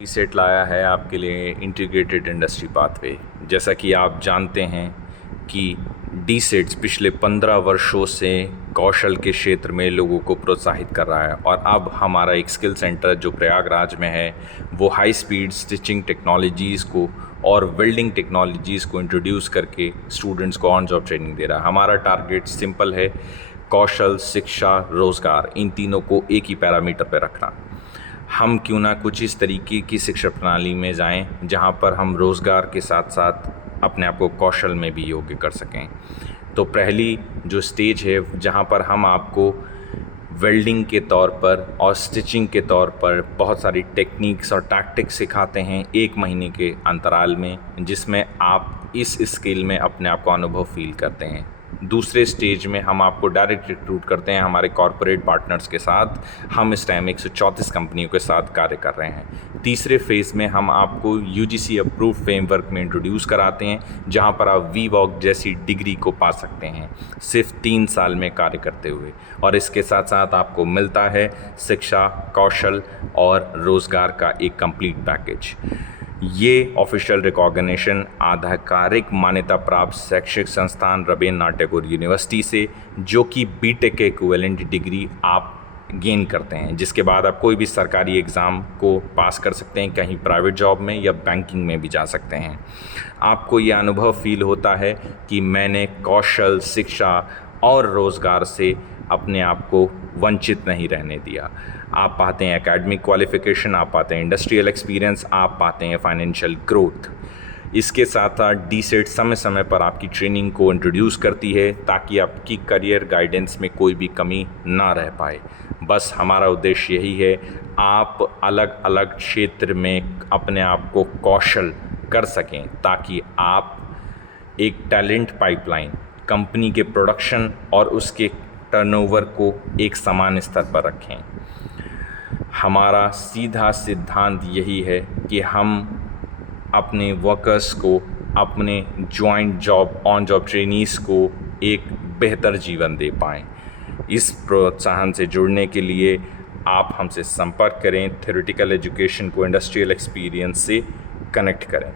Set लाया है आपके लिए इंटीग्रेटेड इंडस्ट्री पाथवे। जैसा कि आप जानते हैं कि डी सेट्स पिछले 15 वर्षों से कौशल के क्षेत्र में लोगों को प्रोत्साहित कर रहा है और अब हमारा एक स्किल सेंटर जो प्रयागराज में है वो हाई स्पीड स्टिचिंग टेक्नोलॉजीज़ को और वेल्डिंग टेक्नोलॉजीज़ को इंट्रोड्यूस करके स्टूडेंट्स को ऑन जॉब ट्रेनिंग दे रहा है। हमारा टारगेट सिंपल है, कौशल, शिक्षा, रोज़गार, इन तीनों को एक ही पैरामीटर पर रखना। हम क्यों ना कुछ इस तरीके की शिक्षा प्रणाली में जाएं जहां पर हम रोज़गार के साथ साथ अपने आप को कौशल में भी योग्य कर सकें। तो पहली जो स्टेज है जहां पर हम आपको वेल्डिंग के तौर पर और स्टिचिंग के तौर पर बहुत सारी टेक्निक्स और टैक्टिक्स सिखाते हैं 1 महीने के अंतराल में, जिसमें आप इस स्किल में अपने आप को अनुभव फील करते हैं। दूसरे स्टेज में हम आपको डायरेक्ट रिक्रूट करते हैं हमारे कॉरपोरेट पार्टनर्स के साथ। हम इस टाइम 134 कंपनियों के साथ कार्य कर रहे हैं। तीसरे फेज़ में हम आपको यूजीसी अप्रूव्ड फ्रेमवर्क में इंट्रोड्यूस कराते हैं जहां पर आप वीवॉक जैसी डिग्री को पा सकते हैं सिर्फ 3 साल में कार्य करते हुए, और इसके साथ साथ आपको मिलता है शिक्षा, कौशल और रोज़गार का एक कंप्लीट पैकेज। ये ऑफिशियल रिकॉग्निशन आधिकारिक मान्यता प्राप्त शैक्षिक संस्थान रवीन्द्रनाथ टैगोर यूनिवर्सिटी से, जो कि बीटेक के इक्विवेलेंट डिग्री आप गेन करते हैं, जिसके बाद आप कोई भी सरकारी एग्ज़ाम को पास कर सकते हैं, कहीं प्राइवेट जॉब में या बैंकिंग में भी जा सकते हैं। आपको ये अनुभव फील होता है कि मैंने कौशल, शिक्षा और रोज़गार से अपने आप को वंचित नहीं रहने दिया। आप पाते हैं एकेडमिक क्वालिफ़िकेशन, आप पाते हैं इंडस्ट्रियल एक्सपीरियंस, आप पाते हैं फाइनेंशियल ग्रोथ। इसके साथ साथ डी सेट समय समय पर आपकी ट्रेनिंग को इंट्रोड्यूस करती है ताकि आपकी करियर गाइडेंस में कोई भी कमी ना रह पाए। बस हमारा उद्देश्य यही है, आप अलग अलग क्षेत्र में अपने आप को कौशल कर सकें ताकि आप एक टैलेंट पाइपलाइन, कंपनी के प्रोडक्शन और उसके टर्नओवर को एक समान स्तर पर रखें। हमारा सीधा सिद्धांत यही है कि हम अपने वर्कर्स को, अपने joint job on job trainees को एक बेहतर जीवन दे पाएँ। इस प्रोत्साहन से जुड़ने के लिए आप हमसे संपर्क करें, थ्योरेटिकल एजुकेशन को इंडस्ट्रियल एक्सपीरियंस से कनेक्ट करें।